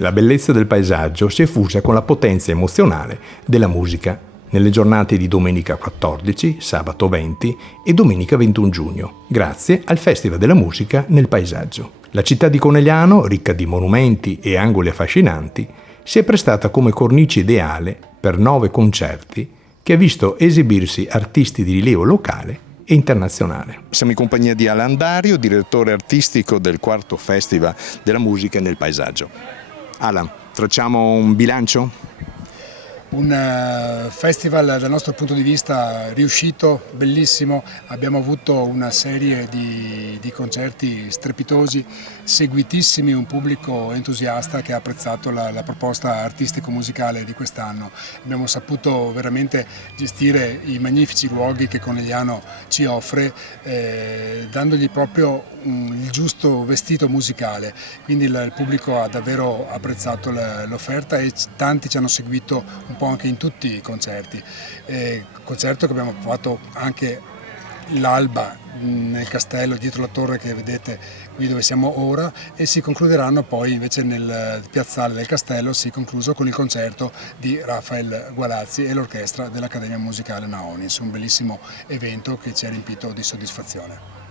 La bellezza del paesaggio si è fusa con la potenza emozionale della musica nelle giornate di domenica 14, sabato 20 e domenica 21 giugno, grazie al Festival della Musica nel Paesaggio. La città di Conegliano, ricca di monumenti e angoli affascinanti, si è prestata come cornice ideale per 9 concerti che ha visto esibirsi artisti di rilievo locale e internazionale. Siamo in compagnia di Alan Dario, direttore artistico del 4° Festival della Musica nel Paesaggio. Alan, tracciamo un bilancio? Un festival dal nostro punto di vista riuscito, bellissimo, abbiamo avuto una serie di concerti strepitosi, seguitissimi, un pubblico entusiasta che ha apprezzato la proposta artistico-musicale di quest'anno. Abbiamo saputo veramente gestire i magnifici luoghi che Conegliano ci offre, dandogli proprio il giusto vestito musicale, quindi il pubblico ha davvero apprezzato l'offerta e tanti ci hanno seguito un po' anche in tutti i concerti. Concerto che abbiamo fatto anche l'alba nel castello, dietro la torre che vedete qui dove siamo ora, e si concluderanno poi invece nel piazzale del castello, si è concluso con il concerto di Rafael Gualazzi e l'orchestra dell'Accademia Musicale Naonis, un bellissimo evento che ci ha riempito di soddisfazione.